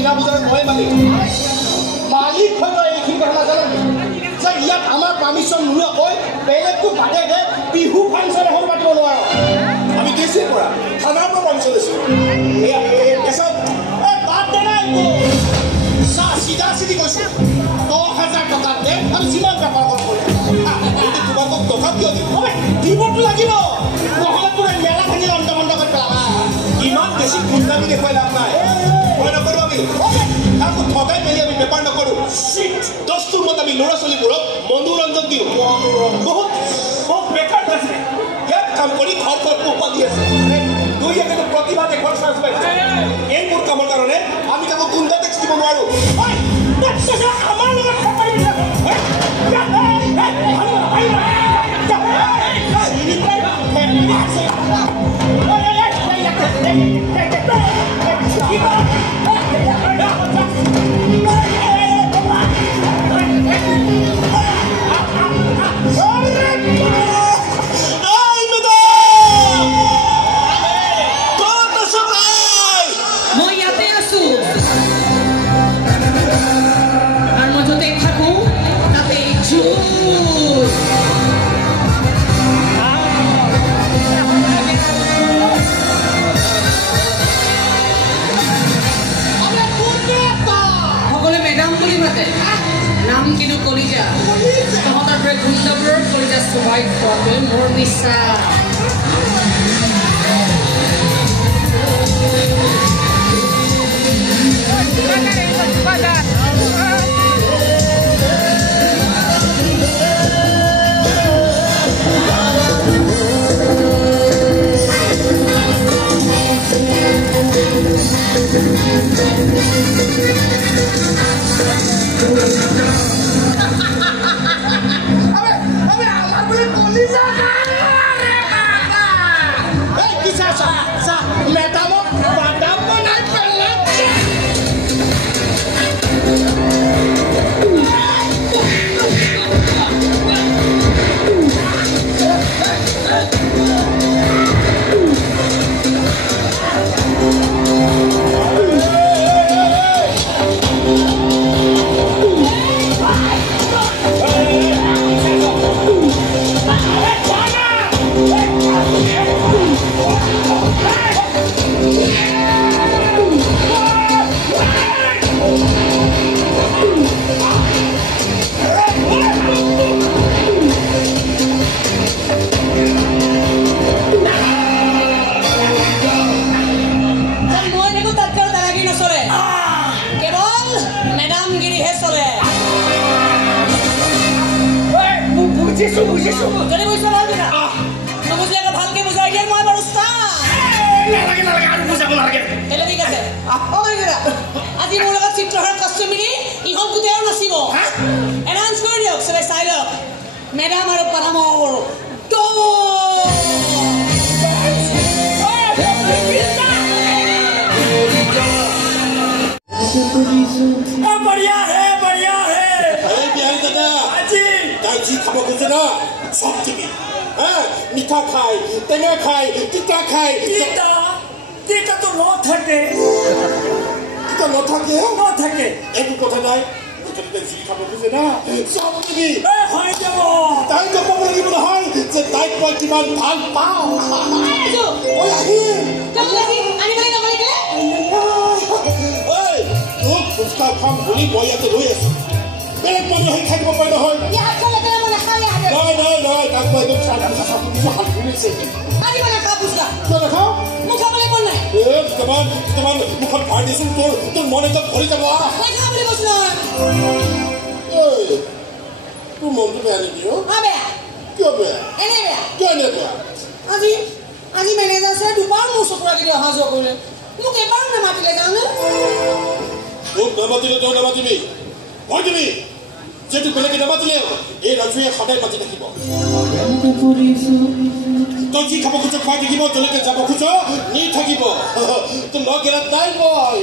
মিনা বুজাৰত মই মালিক হয়তো এইখিনি কথা নাজানো যে ইয়াত আমাৰ পাৰ্মিশ্যন নোলোৱাকৈ বেলেগটো বাদে দে বিহু ফাংচন এখন পাতিব নোৱাৰো আমি কেছিৰ পৰা থানাৰ পৰা পাৰ্মিশ্যন লৈছোঁ বাদ দে নাই চিধা চিধি কৈছোঁ 10,000 টকা দে আমি যিমান বেপাৰ কৰোঁ তোমালোকক টকা কিয় দিম দিবতো লাগিব নহ'লে তোৰ মেলা ভাঙি লণ্ড বন্ধ কৰি পেলাবা ইমান বেছি গুণ্ডামি দেখুৱাই লাভ নাই মই নকৰোঁ আমি কাকো ঠগাই মেলি আমি বেপাৰ নকৰোঁ দস্তুৰ মত আমি ল'ৰা ছোৱালীবোৰক মনোৰঞ্জন দিওঁ বহুত বেকাৰ আছে ইয়াত কাম কৰি ঘৰ পোহপাল দি আছে দুই একেটো প্ৰতিভা দেখুৱাৰ চান্স পাইছে এই মোৰ কামৰ কাৰণে আমি কাকো গুণ্ডা টেক্স দিব নোৱাৰোঁ আমাৰ লগত more bisa. মিঠা খাই টেঙা খাই তিতা খাই তিতা তো নাথাকে তিতা নাথাকে একো কথা নাই যি খাব খুঁজে না চব তুমি হৈ যাব তাই ক'ব লাগিব নহয় যে তাইক মই কিমান ভাল পাওঁ তোক ফুচকা খাম বুলি মই ইয়াতে ৰৈ আছো বেলেগ মানুহ হৈ থাকিব পাৰে নহয় নাই তাক মই একদম চাহ হাত ঘূৰিছে তোমাৰ মুখত ভাৰ দিছো তোৰ মন একদম ভৰি যাব তোৰ মনটো বেয়া নেকি কিয় বেয়া আজি মেনেজাৰ ছাৰে দুবাৰ মোৰ চকুৰ আগেদি অহা যোৱা কৰিলে মোক এবাৰো নামাতিলে জানো তোক নামাতিলে তই নামাতিবি ভয় দিবি যেটো বেলেগে নামাতিলে এই ৰাজুৱে সদায় মাতি থাকিব তই যি খাব খোজ খুৱাই থাকিব তোলৈকে যাব খোজ নি থাকিব তোৰ লগ গেলাত নাই মই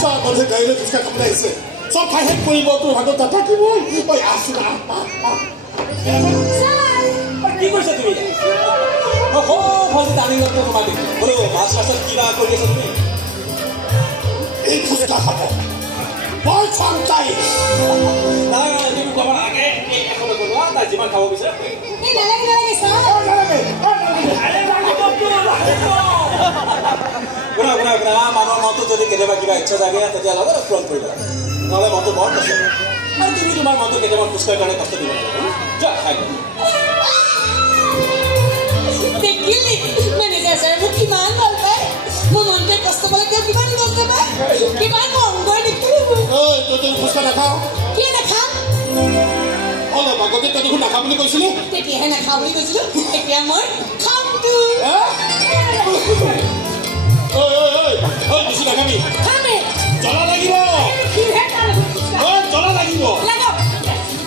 চব মানুহে গাড়ীলৈ ফুচকা খাবলৈ আহিছে চব খাই শেষ কৰিব তোৰ ভাগত নাথাকিব তই আছো কি কৈছা তুমি ভালকে টানি লওঁতে সোমাই দিম বোলো মাছ মাছত কিবা কৰি আছা তুমি এই ফুচকা খাব মই খাম তাই নাই তুমি ক'ব নালাগে এখন বনোৱা তাই যিমান খাব বিচাৰে এই নালাগে নালাগে শুনা শুনা শুনা মানুহৰ মনটো যদি কেতিয়াবা কিবা ইচ্ছা জাগে তেতিয়া লগত পূৰণ কৰিবা নহ'লে মনটো বৰ কষ্ট আৰু তুমি তোমাৰ মনটো কেতিয়াবা ফুচকাৰ কাৰণে কষ্ট দিব নালাগে যা খাই লোৱা দেখিলি মেনেজাৰ ছাৰে মোক কিমান ভাল পায় মোৰ মনটোৱে কষ্ট পালে তেওঁ কিমান কষ্ট পায় কিমান মন গৈ দেখিলি তই ফুচকা নাখাওঁ কি নাখাম অলপ আগতে তই দেখোন নাখাওঁ বুলি কৈছিলি তেতিয়াহে নাখাওঁ বুলি কৈছিলো এতিয়া মই খামতো বেছি নাখাবি খামে জ্বলা লাগিব জ্বলা লাগিব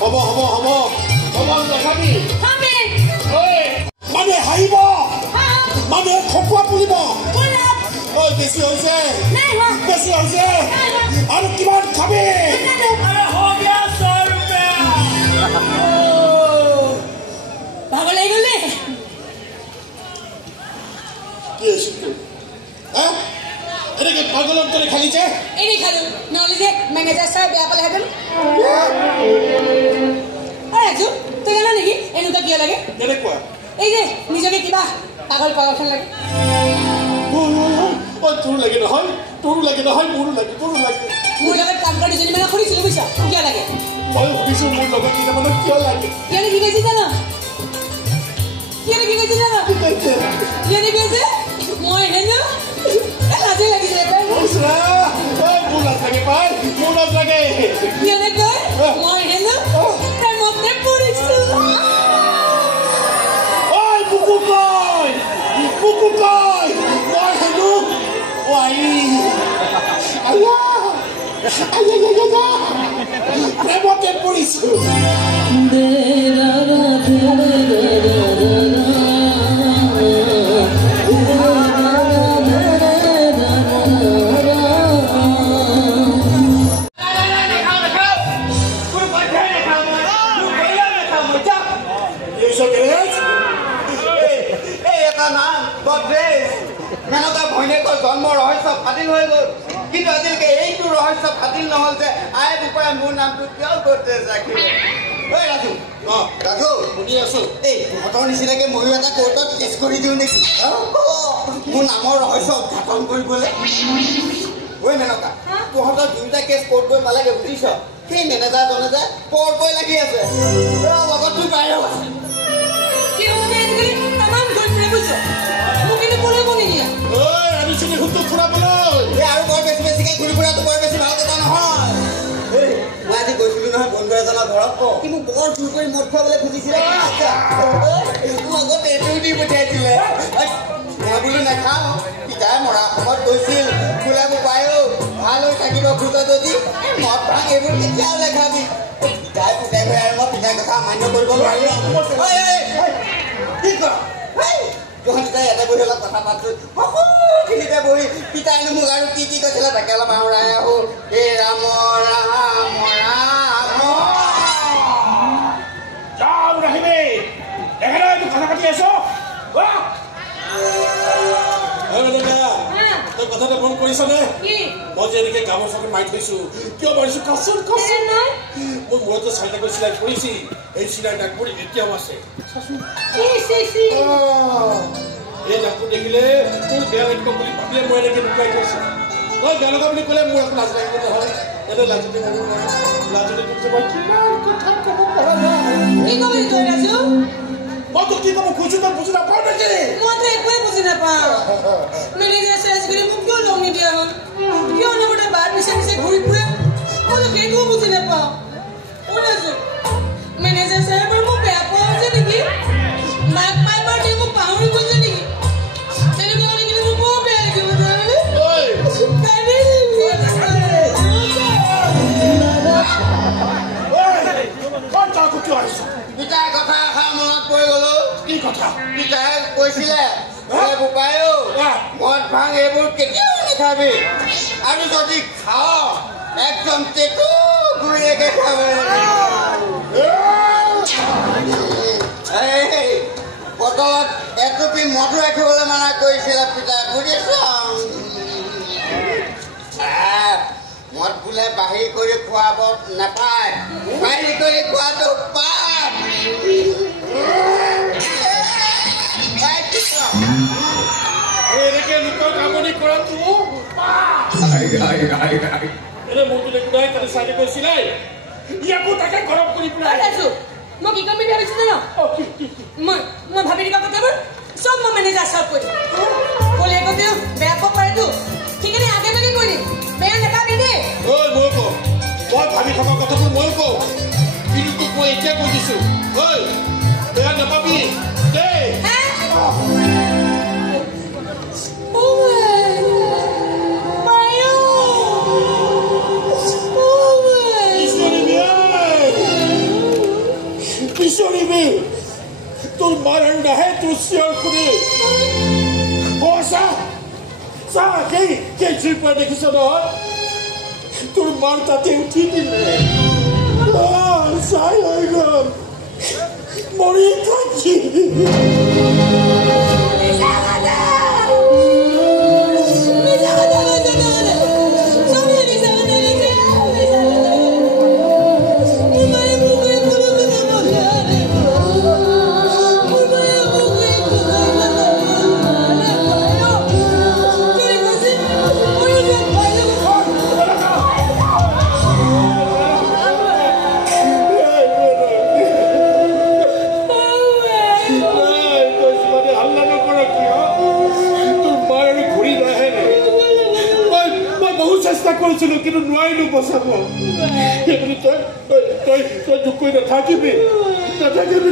হ'ব হ'ব হ'ব হ'ব নাখাবি খামে মানুহে হাঁহিব মানুহে খকুৱা পুলিব বেছি হৈছে বেছি হৈছে আৰু কিমান খাবি ভাগৰ লাগি গ'ল নে কি আছিল এনেকে পাগলৰ দৰে খালি যে এনেই খালো নহ'লে যে মেনেজাৰ ছাৰে বেয়া পালেহেঁতেন ৰাজু তই জানা নেকি এনেকুৱা কিয় লাগে কেনেকুৱা এই যে নিজকে কিবা পাগল পাগলখন লাগে তোৰো লাগে নহয় মোৰো লাগে মোৰ লগত কাম কৰা দুজনী মানে শুনিছিলো বুজিছা কিয় লাগে মই সুধিছো মোৰ লগত কেইটামানক কিয় লাগে কিয়নো কি কৈছে জানা কিয়নো কৈছে মই হেনো লাজে লাগি যায় মোৰ লাজ লাগে পাই মোৰ লাজ লাগে কিয়নো কয় মই হেনো প্ৰেমতে পৰিছো বুকু কয় মই হেনো প্ৰেমতে পৰিছো জন্ম ৰহস্য ফাদিল হৈ গ'ল কিন্তু আজিলৈকে এইটো ৰহস্য ফাদিল নহ'ল যে আই বোপাই মোৰ নামটো কিয় গোটে ৰাখিলে ঐ ৰাজু ৰাজু শুনি আছো এই তহঁতৰ নিচিনাকে ময়ো এটা কোৰ্টত কেছ কৰি দিওঁ নেকি মোৰ নামৰ ৰহস্য উদ্ঘাটন কৰিবলৈ ঐ মেনকা তহঁতৰ দুয়োটা কেছ কোৰ্ট গৈ পালেগে বুজিছ সেই মেনেজাৰজনে যে পৰকৈ লাগি আছে লগত তোৰ বাহিৰ আছে আৰু বৰ বেছি বেছিকে ঘূৰি ফুৰাটো বৰ বেছি ভাল কথা নহয় মই আজি গৈছিলো নহয় বন্ধু এজনৰ ঘৰত সি মোক বৰ জোৰ কৰি মদ খুৱাবলৈ খুজিছিলে আগত এইটোও দি পঠিয়াইছিলে মই বোলো নাখাওঁ পিতাই মৰা সময়ত কৈছিল বোলে বোপাইও ভাল হৈ থাকিব খোজা যদি মদ ভাং এইবোৰ কেতিয়াও নাখাবি পিতাই পুতাই গৈ আৰু মই পিতাই কথা মান্য কৰিব নোৱাৰিলো কি কৰ তহঁতে ইয়াতে বহি অলপ কথা পাতছো সকলোখিনিতে বহি পিতাইনো মোক আৰু কি কি কৈছিলে তাকে অলপ আওৰাই আহো হে ৰাম ৰাম ৰাম যাওঁ ৰাখিবি একেবাৰে কথা পাতি আছ তই কথাটা মন কৰিছনে মই যে এনেকে গামৰ চকত মাৰি থৈছো কিয় মাৰিছো কাচোন মোৰ মূৰতো চাৰিটাকৈ চিলাই কৰিছি এই চিলাই ডাকবোৰ এতিয়াও আছে এই ডাকবোৰ দেখিলে তোৰ বেয়া লাগিব বুলি ভাবিলে মই এনেকে লুকাই থৈছো তই বেয়া লগা বুলি ক'লে মোৰ একো লাজ লাগিব নহয় এনে লাজতে তোক যে মই কিমান কথা ক'ব পৰা নাই মই তোক কি ক'ব খুজিছো তই বুজি নাপাওঁ নেকি মইতো একোৱে বুজি নাপাওঁ মেনেজাৰ ছাৰে আজিকালি মোক কিয় লগ নিদিয়া হ'ল কিয় নগতে বাট বিচাৰি বিচাৰি ঘূৰি ফুৰে মইতো সেইটোও বুজি নাপাওঁ মেনেজাৰ ছাৰে বাৰু মোক বেয়া পোৱা হৈছে নেকি মাক পাই বাৰু তেওঁ মোক পাহৰি গৈছে নেকি তেনেকুৱা হ'লে কিন্তু মোক বৰ বেয়া লাগিব পিতাই কথা এষাৰ মনত পৰি গলো কি কথা পিতাই কৈছিলে বোপাইও মদ ভাং এইবোৰ কেতিয়াও নাখাবি আৰু যদি খাওঁ একদম টেটু ঘূৰিয়াকে খাবে বটলত 1 মুৰব্বী মধু ৰাখিবলৈ মানা কৰিছিলে পিতাই বুজিছ মদ বোলে বাহিৰ কৰি খুৱাব নাপায় বাহিৰ কৰি খোৱাটো পাপ এনেকে লোকৰ কামনি কৰাটো এনে মোৰটো দেখুৱাই তাতে চাই কৈছিলে ইয়াকো তাকে গৰম কৰি পেলাই মই কি কৰিম ভাবিছিলো ন মই ভাবি দিবা কথাবোৰ চব মই মেনেজাৰ চব কৰি ক'লে কৈছো বেয়া পাব পাৰেতো ঠিকেনে আগে আগে কৰি দিম বেয়া নাপাবি দেই ঐ মই কওঁ মই ভাবি থকা কথাবোৰ মই কওঁ কিন্তু তোক মই এতিয়া কৈ দিছোঁ ঐ বেয়া নাপাবি দেই তোর মারণ নাহে তোর শিয়র করে কে চিপা দেখিস নহয় তোর মার তাতে উঠি দিলে চাই হয়ে গেল মরি থাকি করেছিল কিন্তু নোৱাৰিলো বচাব তই দুখ কৰি নাথাকিবি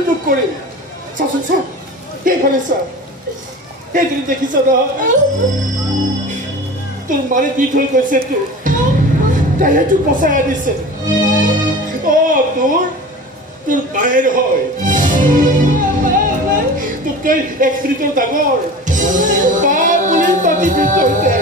দুখ কৰিম চাচোন চা সেইফালে চা সেইখিনি দেখিছ নহয় তোৰ মাৰি দি থৈ গৈছে তাইহে তোক বচাই আনিছে তোৰ মায়েৰ হয় তোতকৈ 1 মিনিটৰ ডাঙৰ বা বুলি পাতি ভিতৰতে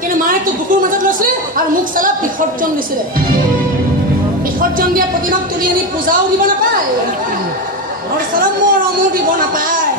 কিন্তু মায়ে তো বুকুৰ মাজত লৈছিলে আৰু মোক চালা বিসৰ্জন দিছিলে বিসৰ্জন দিয়া প্ৰতিমাক তুলি আনি পূজাও দিব নাপায় আৰু চালা মৰমো দিব নাপায়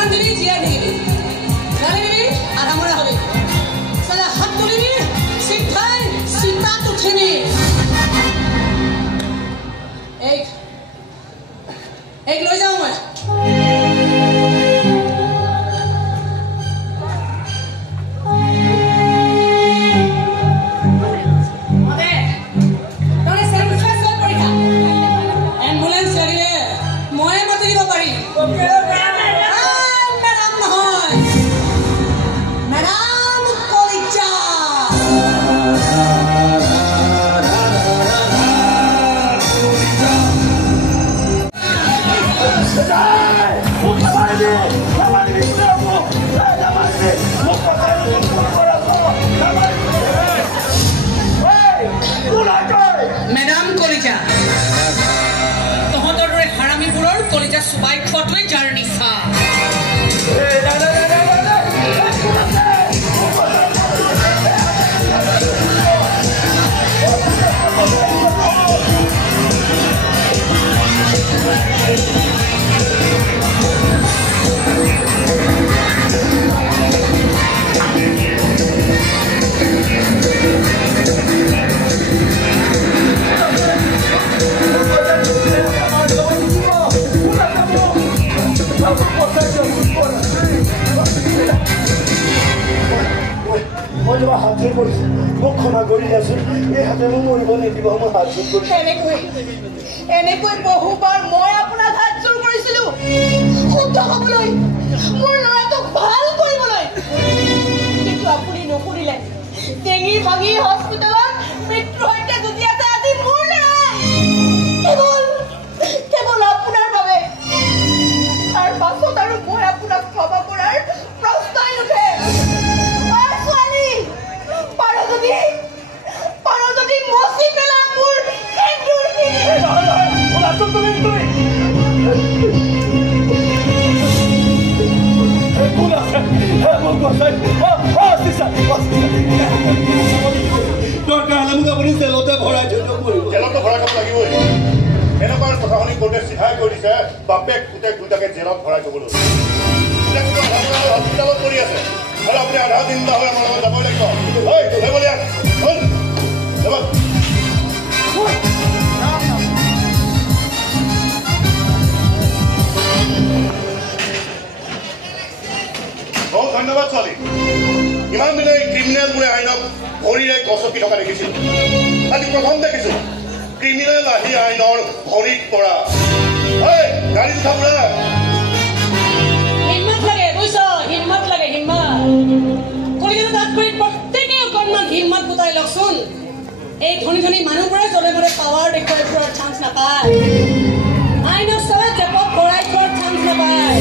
যিমান দিবি জীয়াই থাকিবি গালি দিবি আধামৰা হবি চালা হাত তুলিবি চিধাই চিতাত উঠিবি এক লৈ যাওঁ মই মেডাম কলিজা তহঁতৰ দৰে হাৰামীবোৰৰ কলিজা চুবাই খোৱাটোৱে যাৰ নিচা এনেকৈ বহুবাৰ মই আপোনাক হাত জোৰ কৰিছিলো শুদ্ধ হবলৈ মোৰ ল'ৰাটোক ভাল কৰিবলৈ কিন্তু আপুনি নকৰিলে টেঙি ভাঙি হস্পিটেলত মৃত্যুৰ সৈতে যুঁজি আছে আজি মোৰ ল'ৰাই কেৱল আপোনাৰ বাবে তাৰ পাছত আৰু মই আপোনাক ক্ষমা কৰাৰ প্ৰশ্নই নুঠে ছোৱালী পাৰ যদি মচি পেলা মোৰ এনেকুৱা কথা শুনি কোৰ্টে চিধাই কৰি দিছে বাপেক পুতেক দুটাকে জেলত ভৰাই থবলৈ হস্পিটেলত পৰি আছে আৰু আপুনি আধা চিন্তা হৈ আমাৰ লগত যাবই লাগিব বহুত ধন্যবাদ ছোৱালী ইমান দিনে ক্ৰিমিনেলবোৰে আইনক ভৰিৰে গছকি থকা দেখিছিলো আজি প্ৰথম দেখিছো ক্ৰিমিনেল আহি আইনৰ ভৰিত পৰা গাড়ী উঠা বুঢ়া হিম্মত লাগে বুজিছ হিম্মত লাগে হিম্মত কলিকতা তাত কৰি প্ৰত্যেকে অকণমান হিম্মত গোটাই লওকচোন এই ধনী ধনী মানুহবোৰে জলে মৰে পাৱাৰ দেখুৱাই ফুৰাৰ চান্স নাপায় আইনৰ চলত জেপত ভৰাই ফুৰাৰ চান্স নাপায়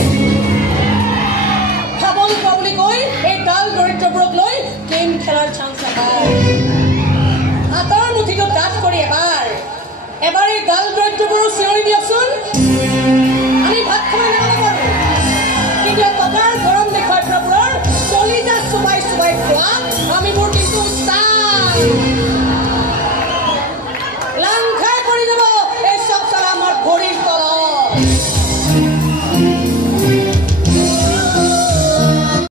খাব নোপোৱা বুলি কৈ এই ডাল দৰিদ্ৰবোৰক লৈ গেম খেলাৰ চান্স নাপায় হাতৰ মুঠিটো ডাঠ কৰি এবাৰ এই ডাল দৰিদ্ৰবোৰৰ চিঞৰি দিয়কচোন